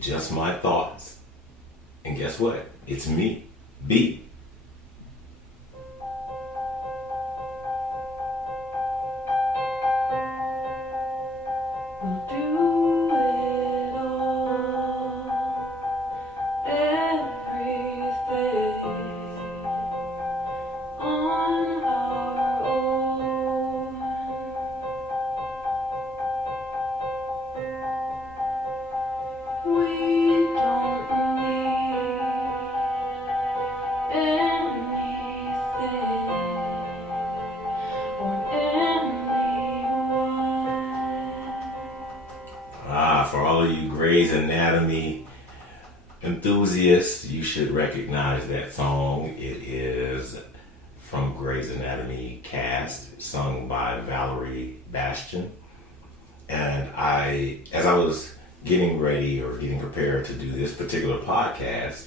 just my thoughts. And guess what? It's me, B. We'll do it all, everything on our own. We don't need anything or anyone. For all of you Grey's Anatomy enthusiasts, you should recognize that song. It is from Grey's Anatomy cast, sung by Valerie Bastion. And as I was getting ready or getting prepared to do this particular podcast,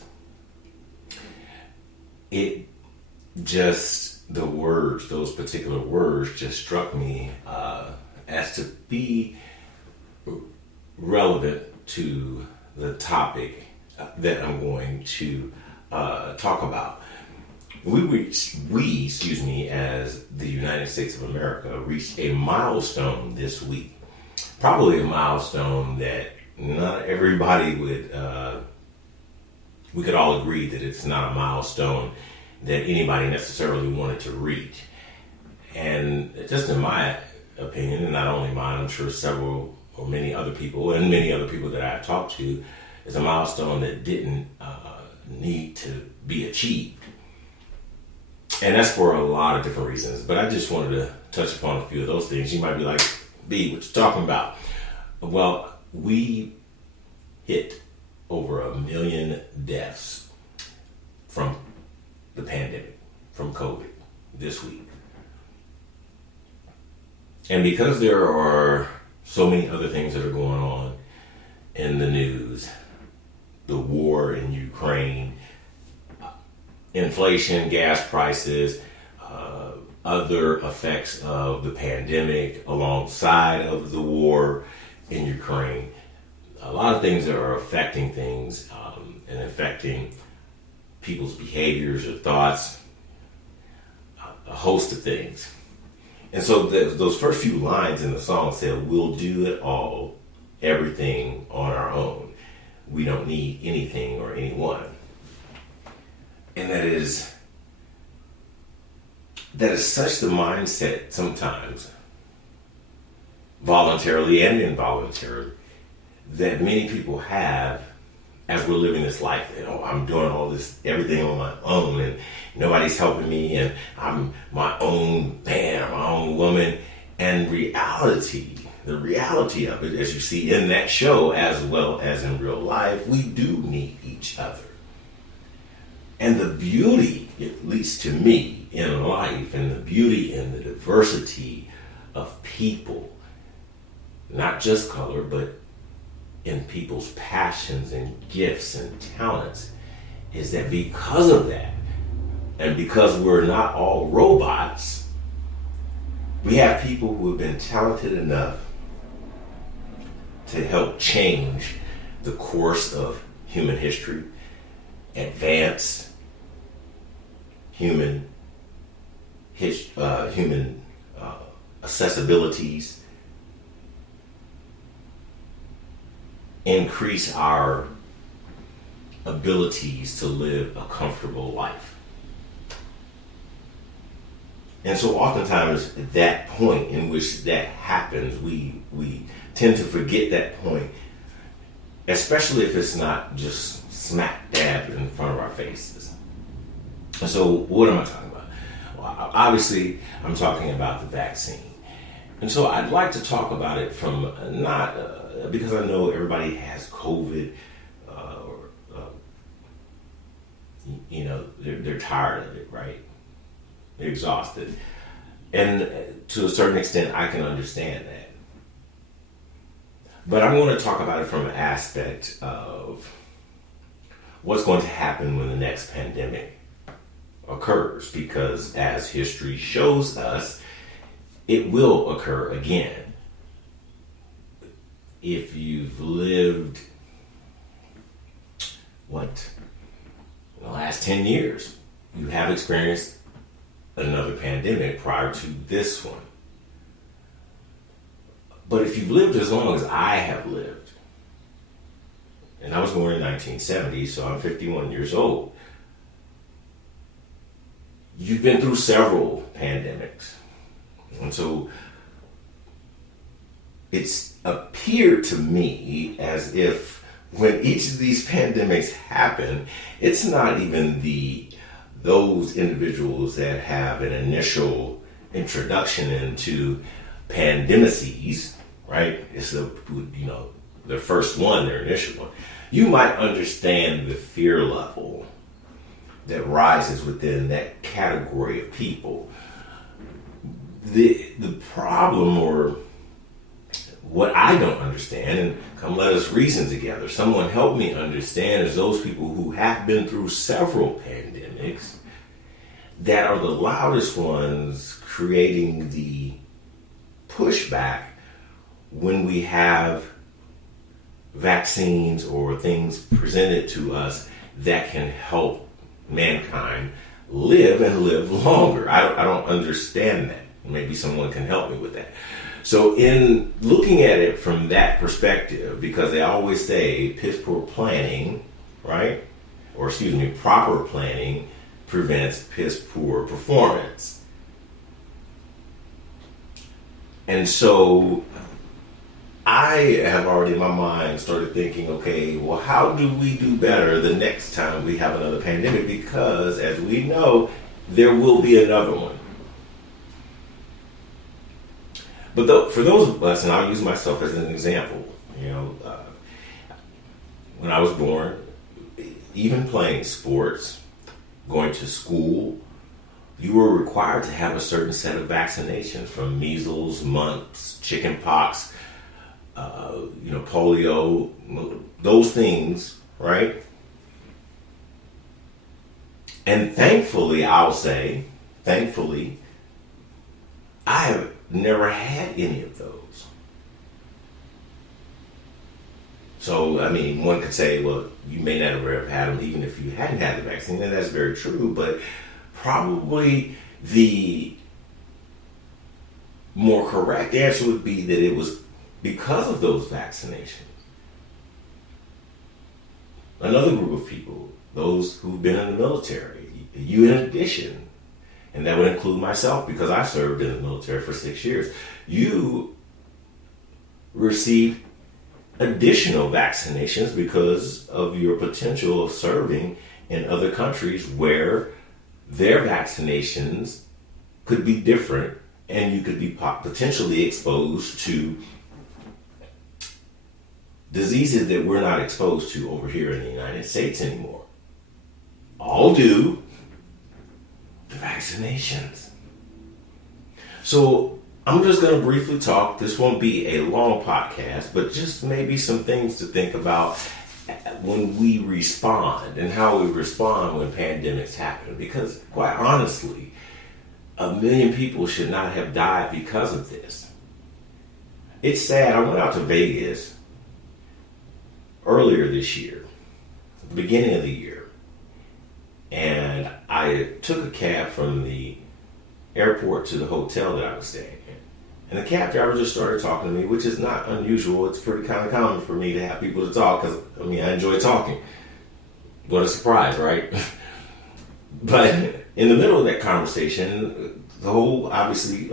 those particular words just struck me as to be relevant to the topic that I'm going to talk about. We, as the United States of America, reached a milestone this week. Probably a milestone that not everybody we could all agree that it's not a milestone that anybody necessarily wanted to reach. And just in my opinion, and not only mine, I'm sure several or many other people, and many other people that I've talked to, is a milestone that didn't need to be achieved. And that's for a lot of different reasons. But I just wanted to touch upon a few of those things. You might be like, B, what you talking about? Well, we hit over 1 million deaths from the pandemic, from COVID, this week. And because there are so many other things that are going on in the news, the war in Ukraine, inflation, gas prices, other effects of the pandemic alongside of the war in Ukraine, a lot of things that are affecting things and affecting people's behaviors or thoughts, a host of things. And so those first few lines in the song said, we'll do it all, everything on our own. We don't need anything or anyone. And that is such the mindset sometimes, voluntarily and involuntarily, that many people have as we're living this life. You know, I'm doing all this, everything on my own, and nobody's helping me, and I'm my own man, my own woman. And the reality of it, as you see in that show as well as in real life, we do need each other. And the beauty, at least to me, in life, and the beauty in the diversity of people, not just color, but in people's passions and gifts and talents, is that because of that, and because we're not all robots, we have people who have been talented enough to help change the course of human history, advance human accessibilities, increase our abilities to live a comfortable life. And so oftentimes at that point in which that happens, we tend to forget that point, especially if it's not just smack dab in front of our faces. So what am I talking about? Well, obviously, I'm talking about the vaccine. And so I'd like to talk about it from because I know everybody has COVID, they're tired of it, right? They're exhausted. And to a certain extent, I can understand that. But I'm going to talk about it from an aspect of what's going to happen when the next pandemic occurs, because as history shows us, it will occur again. If you've lived what, in the last 10 years, you have experienced another pandemic prior to this one. But if you've lived as long as I have lived, and I was born in 1970, so I'm 51 years old, you've been through several pandemics. And so it's appeared to me as if when each of these pandemics happen, it's not even those individuals that have an initial introduction into pandemicies, right? It's their first one, their initial one. You might understand the fear level that rises within that category of people. The problem, or what I don't understand, and come let us reason together, someone help me understand, is those people who have been through several pandemics that are the loudest ones creating the pushback when we have vaccines or things presented to us that can help mankind live and live longer. I don't understand that. Maybe someone can help me with that. So in looking at it from that perspective, because they always say piss poor planning, right? Or excuse me, proper planning prevents piss poor performance. And so I have already in my mind started thinking, okay, well, how do we do better the next time we have another pandemic? Because as we know, there will be another one. But for those of us, and I'll use myself as an example, when I was born, even playing sports, going to school, you were required to have a certain set of vaccinations, from measles, mumps, chicken pox, polio, those things, right? And thankfully, I'll say, I have never had any of those. So, I mean, one could say, well, you may never have had them even if you hadn't had the vaccine, and that's very true, but probably the more correct answer would be that it was because of those vaccinations. Another group of people, those who've been in the military, you in addition, and that would include myself because I served in the military for 6 years, you received additional vaccinations because of your potential of serving in other countries where their vaccinations could be different and you could be potentially exposed to diseases that we're not exposed to over here in the United States anymore. All due to vaccinations. So I'm just going to briefly talk. This won't be a long podcast, but just maybe some things to think about when we respond and how we respond when pandemics happen. Because quite honestly, 1 million people should not have died because of this. It's sad. I went out to Vegas earlier this year, at the beginning of the year, and I took a cab from the airport to the hotel that I was staying in. And the cab driver just started talking to me, which is not unusual. It's pretty kind of common for me to have people to talk because, I enjoy talking. What a surprise, right? But in the middle of that conversation, the whole, obviously,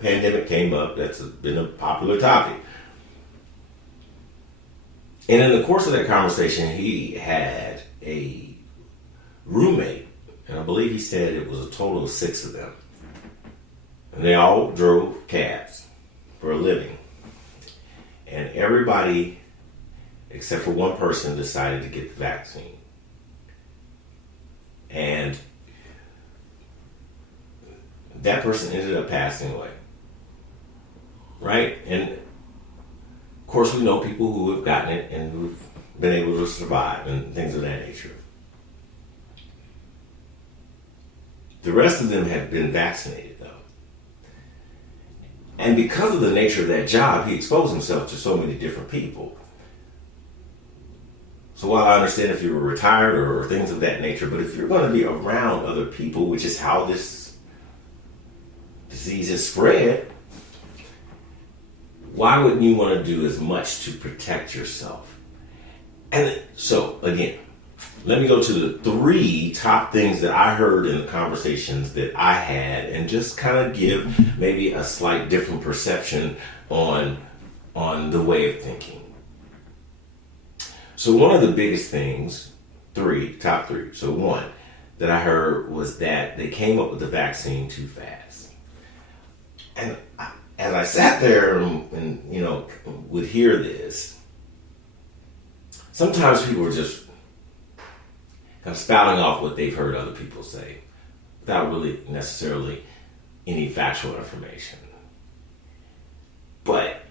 pandemic came up. That's been a popular topic. And in the course of that conversation, he had a roommate, and I believe he said it was a total of 6 of them. And they all drove cabs for a living. And everybody, except for one person, decided to get the vaccine. And that person ended up passing away. Right? And of course, we know people who have gotten it and who've been able to survive and things of that nature. The rest of them have been vaccinated, though. And because of the nature of that job, he exposed himself to so many different people. So while I understand if you're retired or things of that nature, but if you're going to be around other people, which is how this disease is spread, why wouldn't you want to do as much to protect yourself? And so, again, let me go to the 3 top things that I heard in the conversations that I had and just kind of give maybe a slight different perception on the way of thinking. So one of the biggest things, top 3, so one that I heard was that they came up with the vaccine too fast. And as I sat there and would hear this, sometimes people are just kind of spouting off what they've heard other people say without really necessarily any factual information. But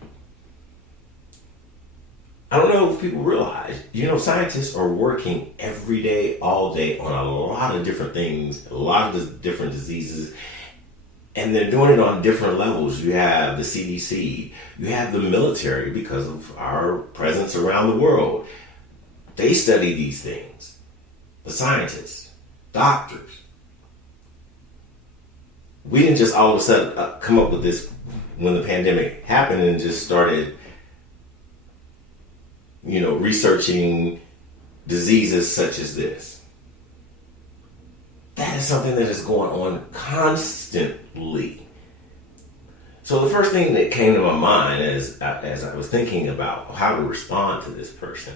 I don't know if people realize, scientists are working every day, all day on a lot of different things, a lot of different diseases, and they're doing it on different levels. You have the CDC, you have the military because of our presence around the world. They study these things. The scientists, doctors. We didn't just all of a sudden come up with this when the pandemic happened and just started researching diseases such as this. That is something that is going on constantly. So the first thing that came to my mind as I was thinking about how to respond to this person,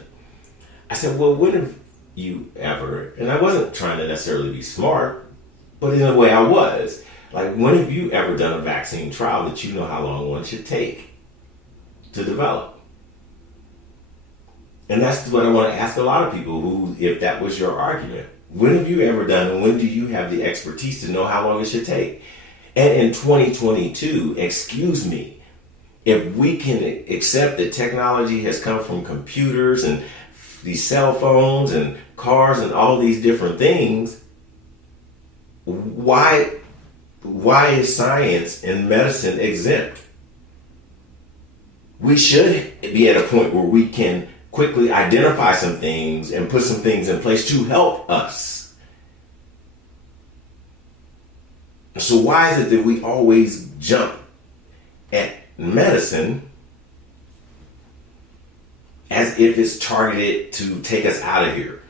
I said, well, when have you ever, and I wasn't trying to necessarily be smart, but in a way I was, like, when have you ever done a vaccine trial that you know how long one should take to develop? And that's what I want to ask a lot of people who, if that was your argument, when have you ever done, and when do you have the expertise to know how long it should take? And in 2022, excuse me, if we can accept that technology has come from computers and these cell phones and cars and all these different things, why is science and medicine exempt? We should be at a point where we can quickly identify some things and put some things in place to help us. So why is it that we always jump at medicine as if it's targeted to take us out of here,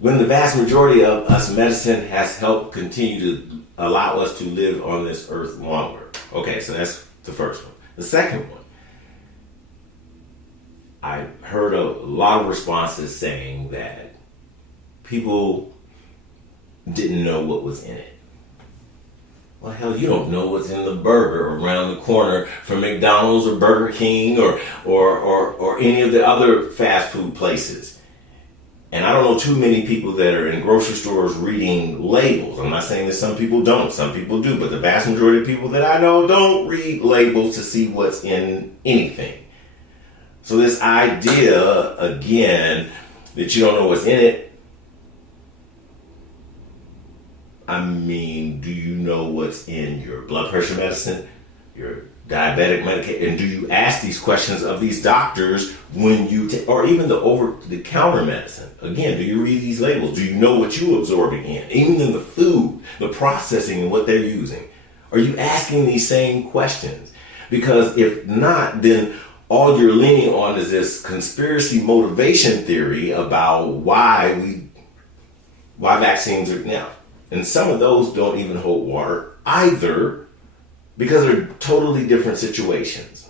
when the vast majority of us, medicine has helped continue to allow us to live on this earth longer? Okay, so that's the first one. The second one, I heard a lot of responses saying that people didn't know what was in it. Well, hell, you don't know what's in the burger around the corner from McDonald's or Burger King or any of the other fast food places. And I don't know too many people that are in grocery stores reading labels. I'm not saying that some people don't. Some people do. But the vast majority of people that I know don't read labels to see what's in anything. So this idea, again, that you don't know what's in it, I mean, do you know what's in your blood pressure medicine, your diabetic medication? And do you ask these questions of these doctors when you or even the over-the-counter medicine? Again, do you read these labels? Do you know what you're absorbing in? Even in the food, the processing and what they're using. Are you asking these same questions? Because if not, then all you're leaning on is this conspiracy motivation theory about why vaccines are now. And some of those don't even hold water either, because they're totally different situations.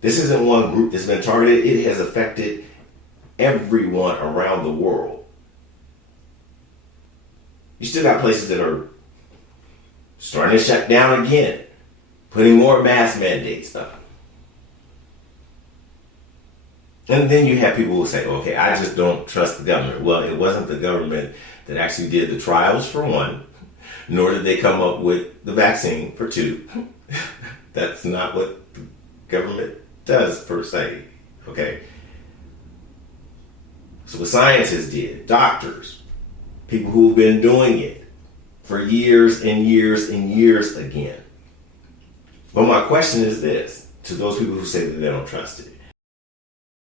This isn't one group that's been targeted. It has affected everyone around the world. You still got places that are starting to shut down again, putting more mask mandates up. And then you have people who say, okay, I just don't trust the government. Well, it wasn't the government that actually did the trials, for one, nor did they come up with the vaccine, for two. That's not what the government does, per se. Okay? So what scientists did, doctors, people who've been doing it for years and years and years again. But my question is this, to those people who say that they don't trust it.